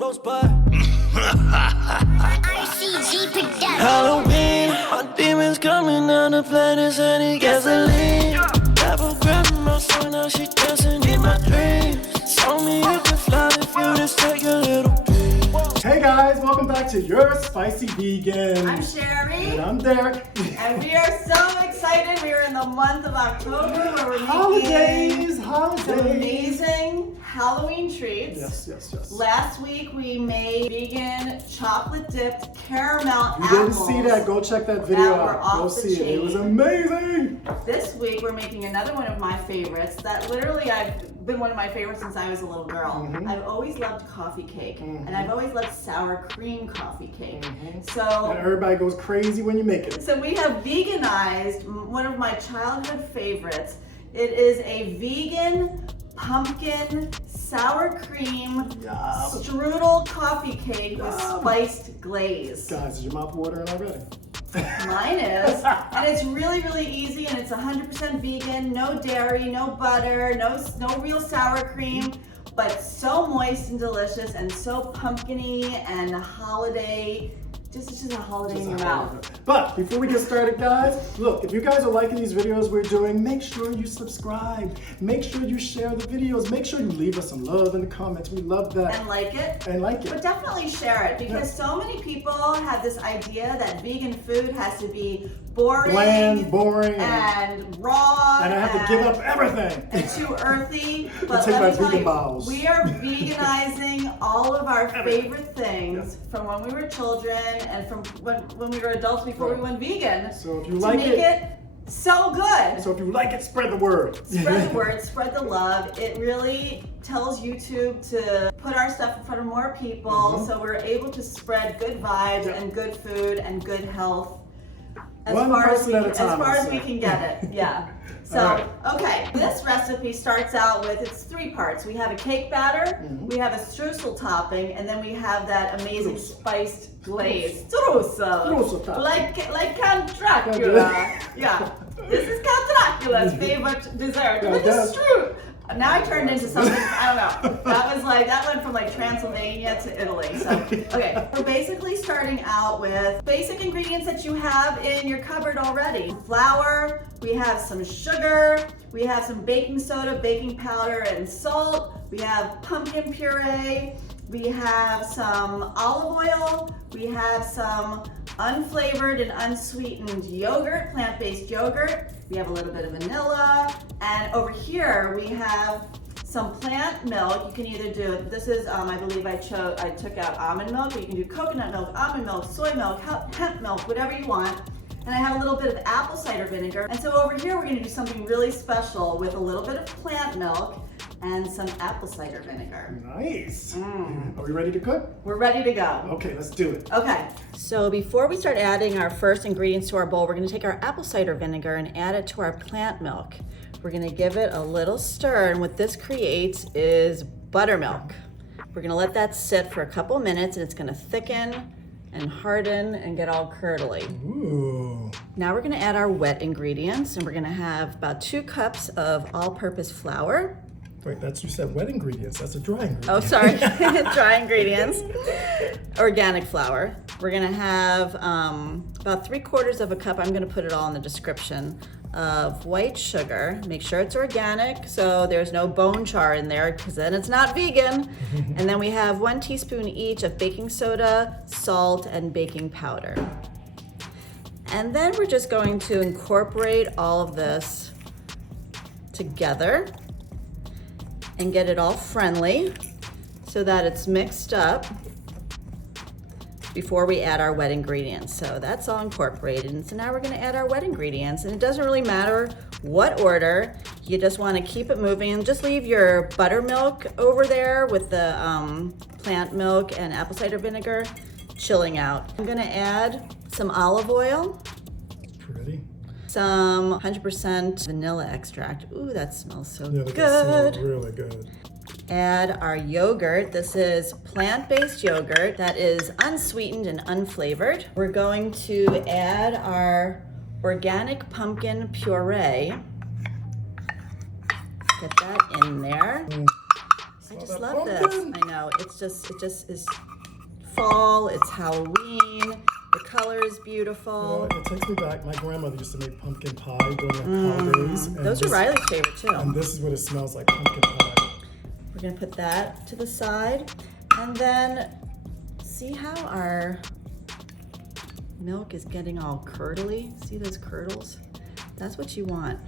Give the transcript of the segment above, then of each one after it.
Rosebud. RCG production. Halloween, my demons coming down the planets and it gasoline. Never grabbed my son, now she dancing in my dreams. Told me you can fly if you just take a little piece. Hey guys, welcome back to Your Spicy Vegan. I'm Sherry. And I'm Derek. And we are so excited. We are in the month of October where we're Holidays. some amazing Halloween treats. Yes. Last week we made vegan chocolate dipped caramel You apples. didn't see that, go check that video that were out. off Go the see it. It was chain. amazing. This week we're making another one of my favorites that literally I've been one of my favorites since I was a little girl. I've always loved coffee cake and I've always loved sour cream coffee cake. And So everybody goes crazy when you make it. So we have veganized one of my childhood favorites. It is a vegan pumpkin sour cream strudel coffee cake with spiced glaze. Guys, is your mouth watering already? Mine is, and it's really, really easy, and it's 100% vegan, no dairy, no butter, no real sour cream, but so moist and delicious, and so pumpkin-y and holiday. It's just a holiday in your mouth. But before we get started, guys, look, if you guys are liking these videos we're doing, make sure you subscribe. Make sure you share the videos. Make sure you leave us some love in the comments. We love that. And like it. But definitely share it because so many people have this idea that vegan food has to be boring, bland, boring, and raw, and I have to give up everything. and too earthy. But take my let me tell vegan you, bowels. we are veganizing all of our favorite things from when we were children and from when we were adults before we went vegan. So if you to like make it so good. So if you like it, spread the word. Spread the word, spread the love. It really tells YouTube to put our stuff in front of more people so we're able to spread good vibes and good food and good health as far as we can get it. Yeah. So, okay, this recipe starts out with, it's 3 parts. We have a cake batter, we have a streusel topping, and then we have that amazing spiced glaze. Streusel. Like Count Dracula. Yeah. This is Count Dracula's favorite dessert. With the streusel. Now I turned into something, I don't know. That went from like Transylvania to Italy. So, okay, we're basically starting out with basic ingredients that you have in your cupboard already. Flour, we have some sugar, we have some baking soda, baking powder, and salt. We have pumpkin puree, we have some olive oil, we have some unflavored and unsweetened yogurt, plant-based yogurt. We have a little bit of vanilla, and over here we have some plant milk. You can either do, this is, I believe I took out almond milk, but you can do coconut milk, almond milk, soy milk, hemp milk, whatever you want. And I have a little bit of apple cider vinegar. And so over here we're gonna do something really special with a little bit of plant milk and some apple cider vinegar. Nice. Are we ready to cook? We're ready to go. Okay, let's do it. Okay, so before we start adding our first ingredients to our bowl, we're gonna take our apple cider vinegar and add it to our plant milk. We're gonna give it a little stir, and what this creates is buttermilk. We're gonna let that sit for a couple minutes, and it's gonna thicken and harden and get all curdly. Ooh. Now we're gonna add our wet ingredients, and we're gonna have about 2 cups of all-purpose flour. Wait, you said wet ingredients. That's a dry ingredient. Oh, sorry, dry ingredients. Organic flour. We're gonna have about 3/4 of a cup, I'm gonna put it all in the description, of white sugar. Make sure it's organic, so there's no bone char in there, because then it's not vegan. And then we have 1 teaspoon each of baking soda, salt, and baking powder. And then we're just going to incorporate all of this together and get it all friendly so that it's mixed up before we add our wet ingredients. So that's all incorporated. And so now we're gonna add our wet ingredients, and it doesn't really matter what order. You just wanna keep it moving, and just leave your buttermilk over there with the plant milk and apple cider vinegar chilling out. I'm gonna add some olive oil. Pretty. Some 100% vanilla extract. Ooh, that smells so Yeah, that good. smells really good. Add our yogurt. This is plant-based yogurt that is unsweetened and unflavored. We're going to add our organic pumpkin puree. Get that in there. I just love this. I know. know, it just is fall, it's Halloween, the color is beautiful. It takes me back. My grandmother used to make pumpkin pie during the holidays. and Those are Riley's favorite too. And this is what it smells like, pumpkin pie. We're gonna put that to the side, and then see how our milk is getting all curdly? See those curdles? That's what you want.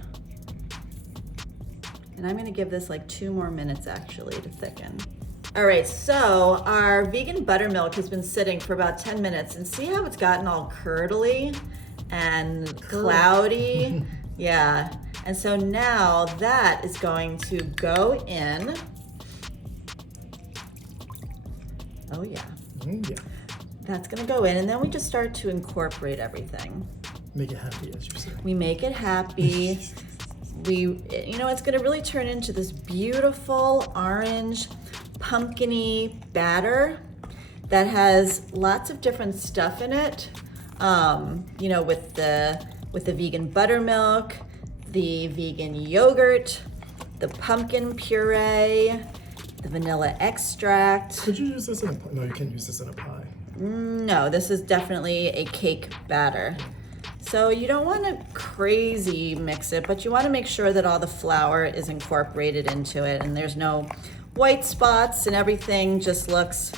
And I'm gonna give this like 2 more minutes actually to thicken. All right, so our vegan buttermilk has been sitting for about 10 minutes, and see how it's gotten all curdly and cloudy? Yeah, and so now that is going to go in. Oh yeah. Yeah. That's gonna go in, and then we just start to incorporate everything. Make it happy, as you say. We make it happy. It's gonna really turn into this beautiful orange, pumpkin-y batter that has lots of different stuff in it. With the vegan buttermilk, the vegan yogurt, the pumpkin puree, the vanilla extract. Could you use this in a pie? No, you can't use this in a pie. No, this is definitely a cake batter. So you don't want to crazy mix it, but you want to make sure that all the flour is incorporated into it and there's no white spots and everything just looks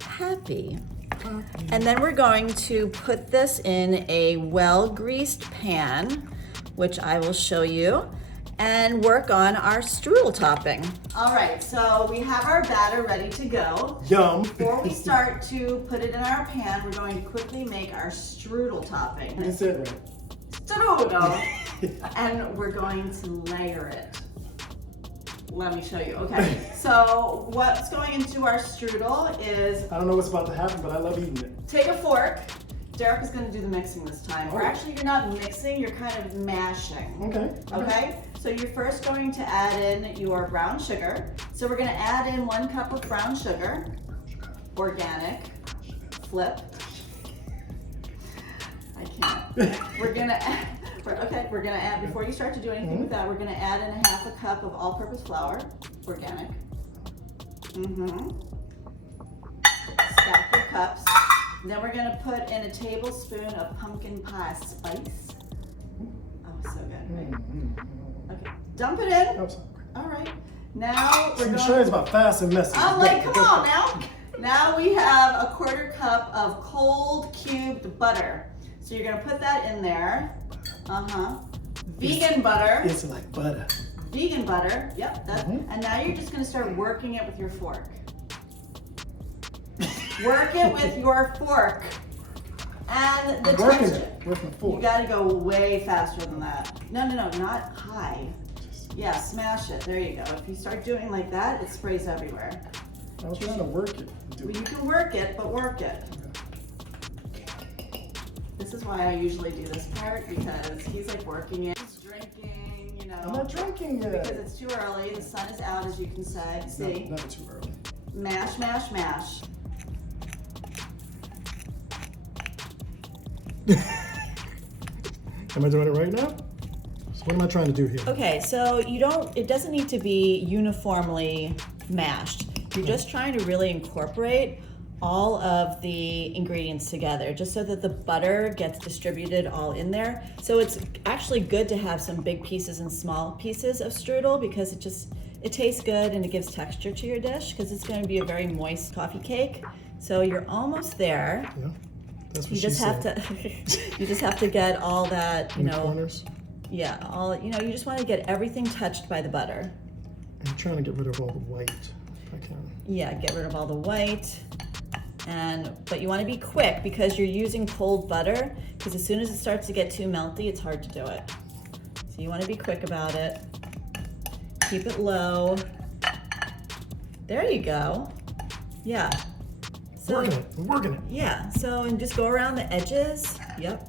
happy. And then we're going to put this in a well-greased pan, which I will show you, and work on our strudel topping. All right, so we have our batter ready to go. Yum. Before we start to put it in our pan, we're going to quickly make our strudel topping. You said right. Strudel. And we're going to layer it. Let me show you. Okay, so what's going into our strudel is... I don't know what's about to happen, but I love eating it. Take a fork. Derek is going to do the mixing this time. Oh. Or actually, you're not mixing, you're kind of mashing. Okay. So you're first going to add in your brown sugar. So we're going to add in 1 cup of brown sugar, organic, flip. I can't. We're going to add, before you start to do anything with that, we're going to add in a 1/2 cup of all-purpose flour, organic. Stack your cups. Then we're going to put in a tablespoon of pumpkin pie spice. Oh, so good, right? Okay, dump it in. Oh, sorry. All right. Now we're I'm going. sure it's about fast and messy. I'm like, come on now. Now we have a 1/4 cup of cold cubed butter. So you're going to put that in there. Vegan butter. It's like butter. Vegan butter. Yep. And now you're just going to start working it with your fork. Work it with your fork. And the texture. With my fork. You gotta go way faster than that. No, not high. Yeah, smash it. There you go. If you start doing like that, it sprays everywhere. I was trying to work it. Well, you can work it, but work it. This is why I usually do this part, because he's like working it. He's drinking, I'm not drinking yet. Because it's too early. The sun is out, as you can see. Never too early. Mash, mash, mash. Am I doing it right now? So what am I trying to do here? Okay, so it doesn't need to be uniformly mashed. You're just trying to really incorporate all of the ingredients together, just so that the butter gets distributed all in there. So it's actually good to have some big pieces and small pieces of strudel, because it tastes good and it gives texture to your dish, because it's going to be a very moist coffee cake. So you're almost there. Yeah. That's what You just have to get all that, in the corners. Yeah, you just want to get everything touched by the butter. I'm trying to get rid of all the white if I can. Yeah, get rid of all the white. But you want to be quick, because you're using cold butter, because as soon as it starts to get too melty, it's hard to do it. So you want to be quick about it. Keep it low. There you go. Yeah. So, working it. Yeah, and just go around the edges. Yep.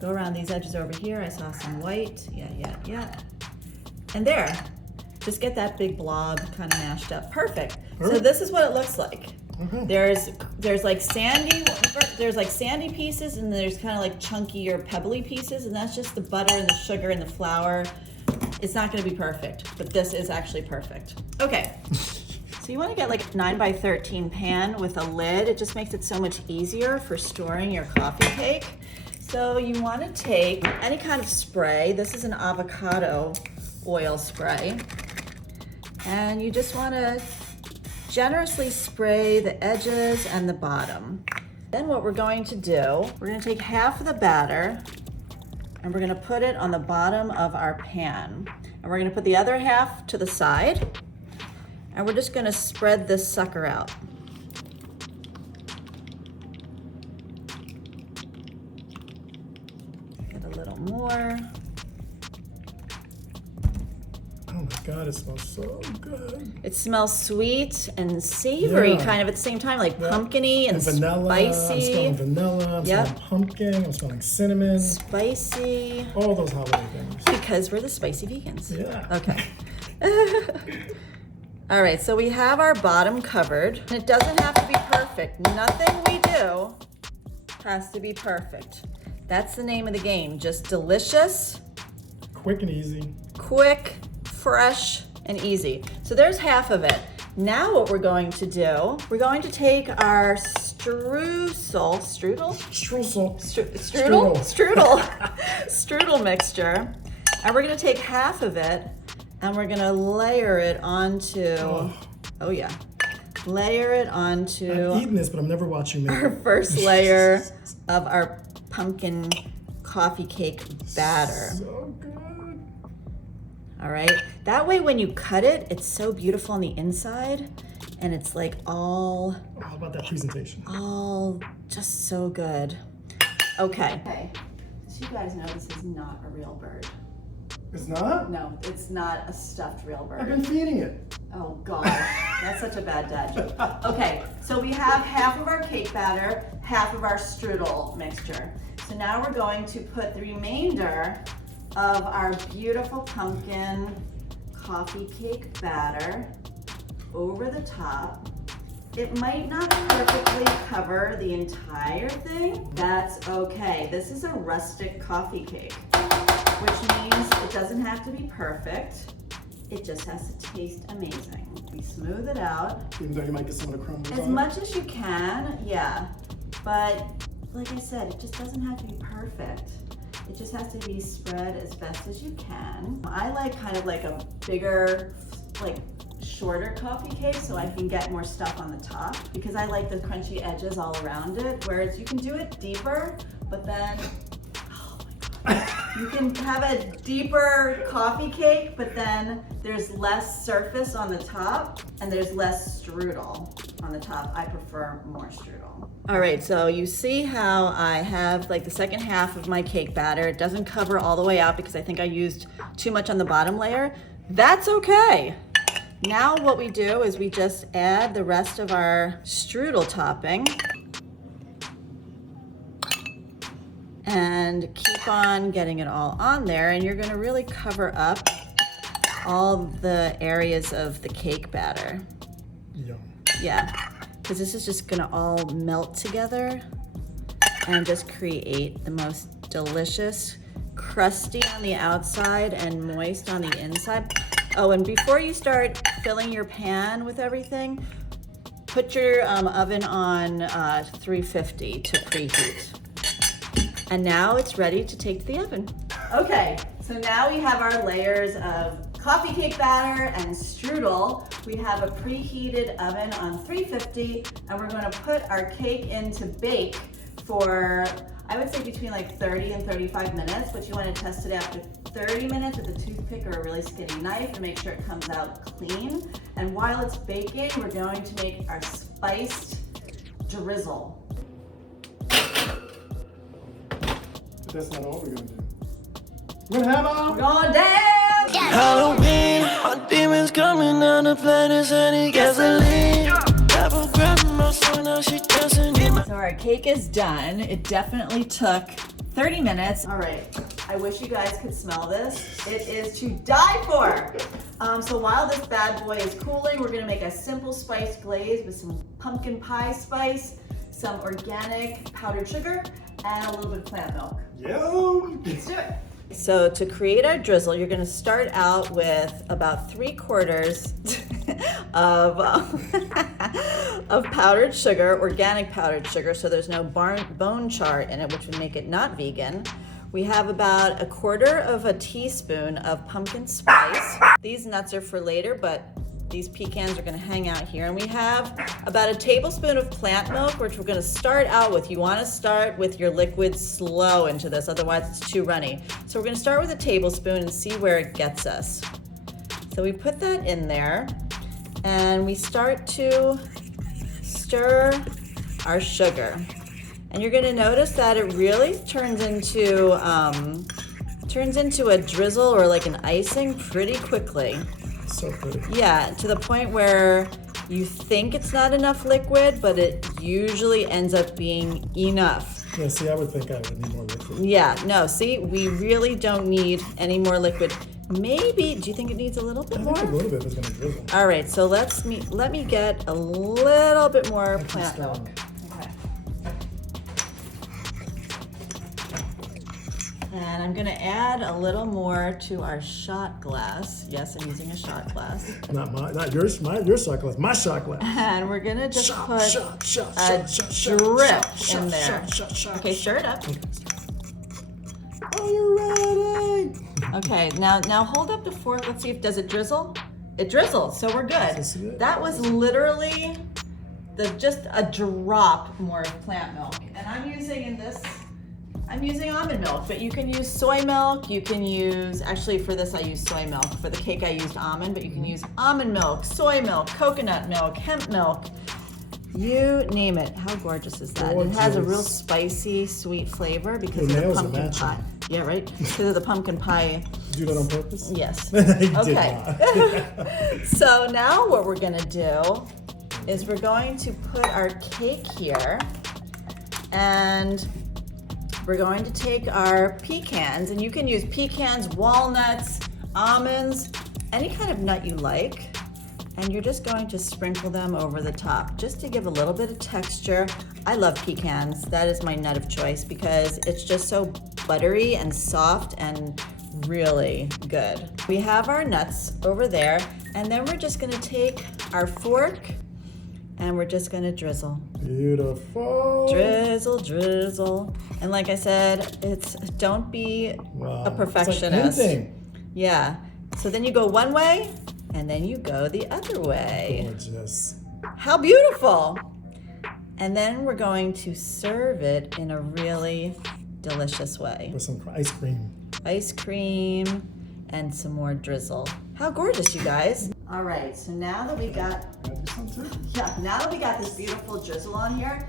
Go around these edges over here. I saw some white. Yeah. And there. Just get that big blob kind of mashed up. Perfect. So this is what it looks like. Okay. There's like sandy pieces, and there's kind of like chunkier pebbly pieces, and that's just the butter and the sugar and the flour. It's not going to be perfect, but this is actually perfect. Okay. So you want to get like a 9x13 pan with a lid. It just makes it so much easier for storing your coffee cake. So you want to take any kind of spray. This is an avocado oil spray. And you just want to generously spray the edges and the bottom. Then what we're going to do, we're going to take half of the batter and we're going to put it on the bottom of our pan. And we're going to put the other half to the side. And we're just going to spread this sucker out. Get a little more. Oh my God, it smells so good. It smells sweet and savory kind of at the same time, like pumpkin-y and vanilla. spicy. I'm smelling vanilla, I'm smelling pumpkin, I'm smelling cinnamon. Spicy. All those holiday things. Because we're the spicy vegans. Yeah. Okay. All right, so we have our bottom covered. And it doesn't have to be perfect. Nothing we do has to be perfect. That's the name of the game. Just delicious. Quick and easy. Quick, fresh, and easy. So there's half of it. Now what we're going to do, we're going to take our Streusel mixture, and we're gonna take half of it, and we're gonna layer it onto, layer it onto I've eaten this, but I'm never watching me. our first layer of our pumpkin coffee cake batter. So good. All right, that way when you cut it, it's so beautiful on the inside, and it's like all How about that presentation? all just so good. Okay. Okay, so you guys know this is not a real bird. It's not? No, it's not a stuffed real bird. I've been feeding it. Oh God, that's such a bad dad joke. Okay, so we have half of our cake batter, half of our strudel mixture. So now we're going to put the remainder of our beautiful pumpkin coffee cake batter over the top. It might not perfectly cover the entire thing. That's okay. This is a rustic coffee cake, which means it doesn't have to be perfect. It just has to taste amazing. We smooth it out. Even though you might get some of the crumbs As much as you can, yeah. But like I said, it just doesn't have to be perfect. It just has to be spread as best as you can. I like kind of like a bigger, like shorter coffee cake so I can get more stuff on the top because I like the crunchy edges all around it, whereas you can do it deeper, but then, oh my God. You can have a deeper coffee cake, but then there's less surface on the top and there's less strudel on the top. I prefer more strudel. All right, so you see how I have like the second half of my cake batter. It doesn't cover all the way out because I think I used too much on the bottom layer. That's okay. Now what we do is we just add the rest of our strudel topping and keep on getting it all on there, and you're gonna really cover up all the areas of the cake batter. Yum. Yeah, because this is just gonna all melt together and just create the most delicious, crusty on the outside and moist on the inside. Oh, and before you start filling your pan with everything, put your oven on 350 to preheat. And now it's ready to take to the oven. Okay, so now we have our layers of coffee cake batter and strudel. We have a preheated oven on 350, and we're gonna put our cake in to bake for, I would say between like 30 and 35 minutes, but you wanna test it after 30 minutes with a toothpick or a really skinny knife to make sure it comes out clean. And while it's baking, we're going to make our spiced drizzle. But that's not all we're gonna do. We're gonna have our... We're going down! Halloween, my demons coming down the planets and he gasoline. Apple grabbing my soul, now she dancing in my... So our cake is done. It definitely took 30 minutes. All right, I wish you guys could smell this. It is to die for. So while this bad boy is cooling, we're gonna make a simple spiced glaze with some pumpkin pie spice, some organic powdered sugar, and a little bit of plant milk. Yum! Let's do it. So to create our drizzle, you're gonna start out with about 3/4 of, of powdered sugar, organic powdered sugar, so there's no bone char in it, which would make it not vegan. We have about 1/4 teaspoon of pumpkin spice. These nuts are for later, but these pecans are gonna hang out here. And we have about 1 tablespoon of plant milk, which we're gonna start out with. You wanna start with your liquid slow into this, otherwise it's too runny. So we're gonna start with 1 tablespoon and see where it gets us. So we put that in there and we start to stir our sugar. And you're gonna notice that it really turns into a drizzle or like an icing pretty quickly. So pretty. Yeah, to the point where you think it's not enough liquid, but it usually ends up being enough. Yeah, see, I would think I would need more liquid. Yeah, no, see, we really don't need any more liquid. Maybe, do you think it needs a little bit I more? think a little bit is gonna drizzle. All right, so let me get a little bit more plant milk. Okay. And I'm gonna add a little more to our shot glass. Yes, I'm using a shot glass. Not yours, your shot glass, my shot glass. And we're gonna just put a drip in there. Okay, stir it up. Are you ready? Okay, now hold up the fork. Let's see if, does it drizzle? It drizzled, so we're good. That was literally just a drop more of plant milk. And I'm using almond milk, but you can use soy milk. You can use, actually for this I use soy milk. For the cake I used almond, but you can use almond milk, soy milk, coconut milk, hemp milk. You name it. How gorgeous is that? It has a real spicy, sweet flavor because of the pumpkin pie. Yeah, right? Because of the pumpkin pie. Did you do that on purpose? Yes. Okay. So now what we're gonna do is we're going to put our cake here and we're going to take our pecans, and you can use pecans, walnuts, almonds, any kind of nut you like. And you're just going to sprinkle them over the top just to give a little bit of texture. I love pecans. That is my nut of choice because it's just so buttery and soft and really good. We have our nuts over there, and then we're just gonna take our fork and we're just gonna drizzle. Beautiful. Drizzle, drizzle. And like I said, don't be a perfectionist. It's like yeah. So then you go one way, and then you go the other way. Gorgeous. How beautiful. And then we're going to serve it in a really delicious way. With some ice cream. Ice cream and some more drizzle. How gorgeous, you guys. All right, so now that we got, now that we got this beautiful drizzle on here,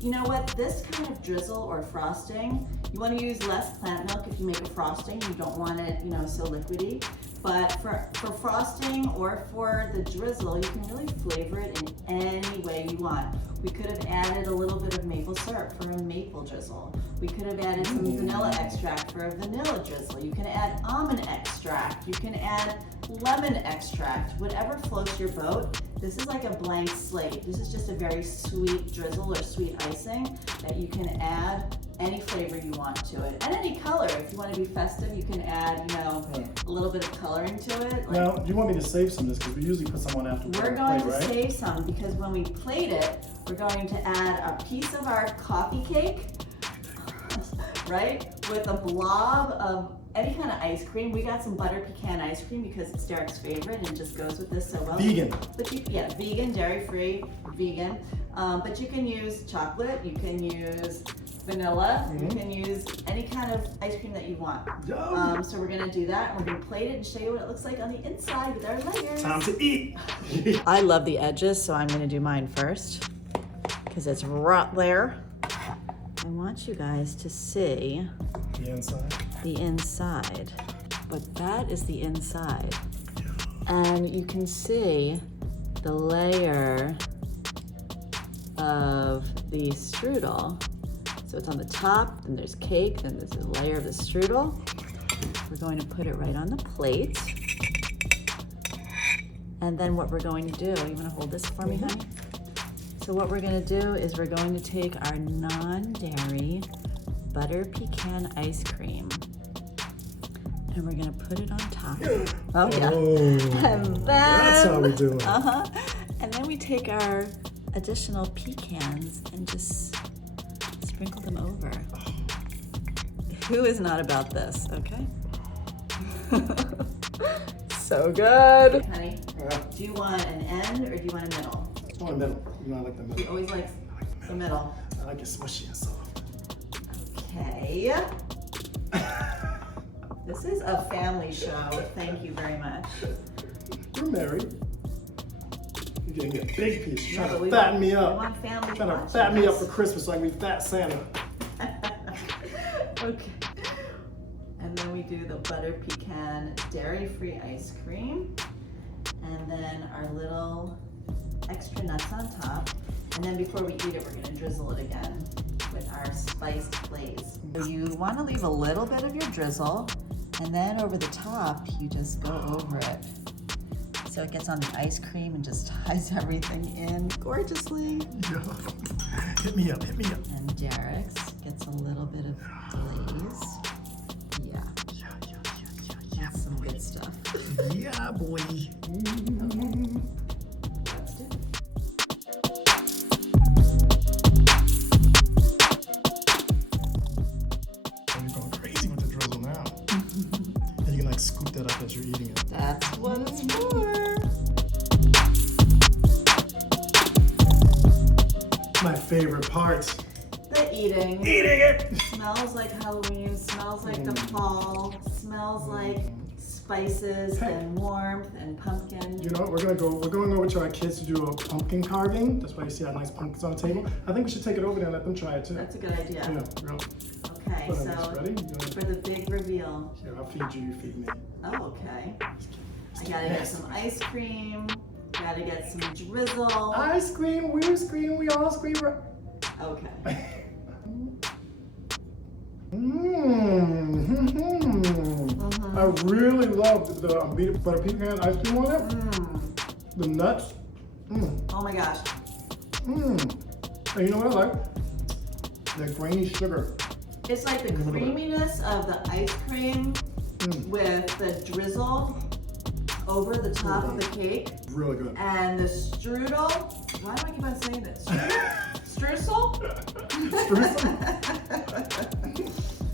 you know what, this kind of drizzle or frosting, you want to use less plant milk if you make a frosting. You don't want it, so liquidy. But for frosting or for the drizzle, you can really flavor it in any way you want. We could have added a little bit of maple syrup for a maple drizzle. We could have added some vanilla extract for a vanilla drizzle. You can add almond extract. You can add lemon extract. Whatever floats your boat. This is like a blank slate. This is just a very sweet drizzle or sweet icing that you can add any flavor you want to it. And any color. If you want to be festive, you can add, a little bit of coloring to it. Now, do you want me to save some of this? Because we usually put some on after we We're going plate, to right? save some because when we plate it, we're going to add a piece of our coffee cake, right? With a blob of any kind of ice cream. We got some butter pecan ice cream because it's Derek's favorite and it just goes with this so well. Vegan. But vegan, dairy-free, vegan. But you can use chocolate, you can use vanilla, you can use any kind of ice cream that you want. So we're gonna do that and we're gonna plate it and show you what it looks like on the inside with our layers. Time to eat. I love the edges, so I'm gonna do mine first because it's right there. I want you guys to see The inside. the inside, but that is the inside. And you can see the layer of the strudel. So it's on the top, then there's cake, then there's a layer of the strudel. We're going to put it right on the plate. And then what we're going to do, you wanna hold this for me, honey? So what we're gonna do is we're going to take our non-dairy butter pecan ice cream And we're gonna put it on top. Oh yeah. Oh, And then, that's how we do it. And then we take our additional pecans and just sprinkle them over. Who is not about this, okay? So good. Honey, do you want an end or do you want a middle? I want a middle. You know, I like the You middle. always like the middle. I like it smushy and soft. Okay. This is a family show. Thank you very much. We're married. You're getting a big piece. You're No, trying we to fatten want- me we up. want family Trying to watching fatten me up this. for Christmas so I can be Fat Santa. Okay. And then we do the butter pecan dairy-free ice cream. And then our little extra nuts on top. And then before we eat it, we're gonna drizzle it again with our spiced glaze. You wanna leave a little bit of your drizzle, and then over the top, you just go over it. So it gets on the ice cream and just ties everything in gorgeously. Yeah. Hit me up, hit me up. And Derek's gets a little bit of glaze. Yeah, that's some good stuff. Yeah, boy. Let's do it. You're going crazy with the drizzle now. And you can like scoop that up as you're eating it. That's what it's for. My favorite part. The eating. Eating it! Smells like Halloween, smells like the fall, smells like spices and warmth and pumpkin. You know what, we're going over to our kids to do a pumpkin carving. That's why you see our nice pumpkins on the table. I think we should take it over there and let them try it too. That's a good idea. Yeah, real. Okay, Put on so this, ready? You wanna- for the big reveal. Here, I'll feed you, you feed me. Oh, okay. I gotta get some ice cream, gotta get some drizzle. I scream, we scream, we all scream. Okay. I really love the peanut butter pecan ice cream on it. The nuts. Oh my gosh. And you know what I like? That grainy sugar. It's like the creaminess of the ice cream with the drizzle over the top of the cake. Really good. And the strudel. Why do I keep on saying that? Streusel?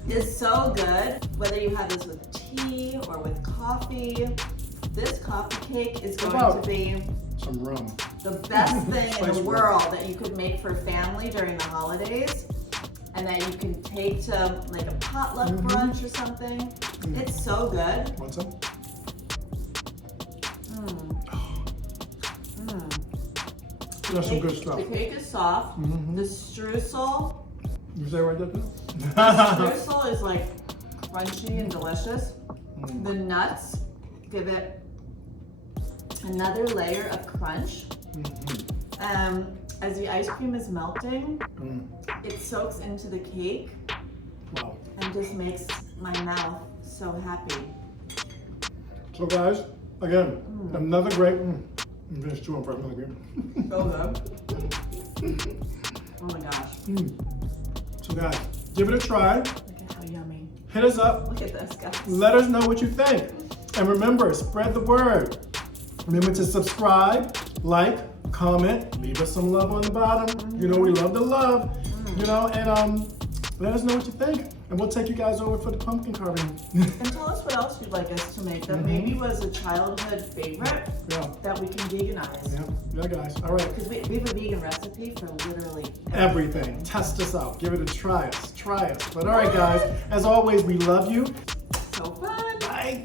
Is so good. Whether you have this with tea or with coffee, this coffee cake is going to be Some rum. the best thing in Spice the rum. world that you could make for family during the holidays, and that you can take to like a potluck brunch or something. It's so good. Want some? That's some good stuff. The cake is soft. The streusel, You say it right there? streusel is like crunchy and delicious. The nuts give it another layer of crunch. As the ice cream is melting, it soaks into the cake Wow. and just makes my mouth so happy. So guys, again, another great. I'm finished chewing for another great. So good. Oh my gosh. So guys, give it a try. Look at how yummy. Hit us up. Look at this, guys. Let us know what you think. And remember, spread the word. Remember to subscribe, like, comment, leave us some love on the bottom. You know, we love the love. You know, and let us know what you think. And we'll take you guys over for the pumpkin carving. And tell us what else you'd like us to make that maybe was a childhood favorite Yeah. that we can veganize. Yeah, guys. All right. Because we have a vegan recipe for literally Everything. Test us out. Give it a try us. Try us. But all right, guys. As always, we love you. So fun. Bye.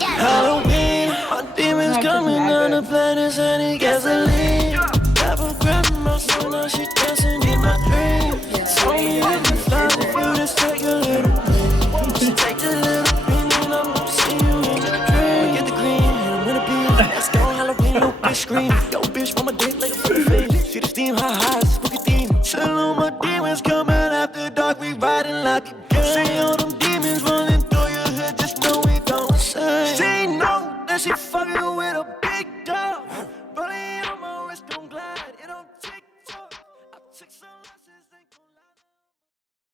Halloween, my demons coming down the planet, sending gasoline. Never grabbing my soul, now she dancing in my dreams. Told me you can fly if you just take a little breeze. Take the little beam and I'm gonna see you in your dream. Get the green, hit 'em with a beam. Let's go Halloween, no bitch scream. Yo bitch, on my dick like a fucking fiend. See the steam, high highs, spooky theme. Chill on my demons coming after dark, we riding like a game.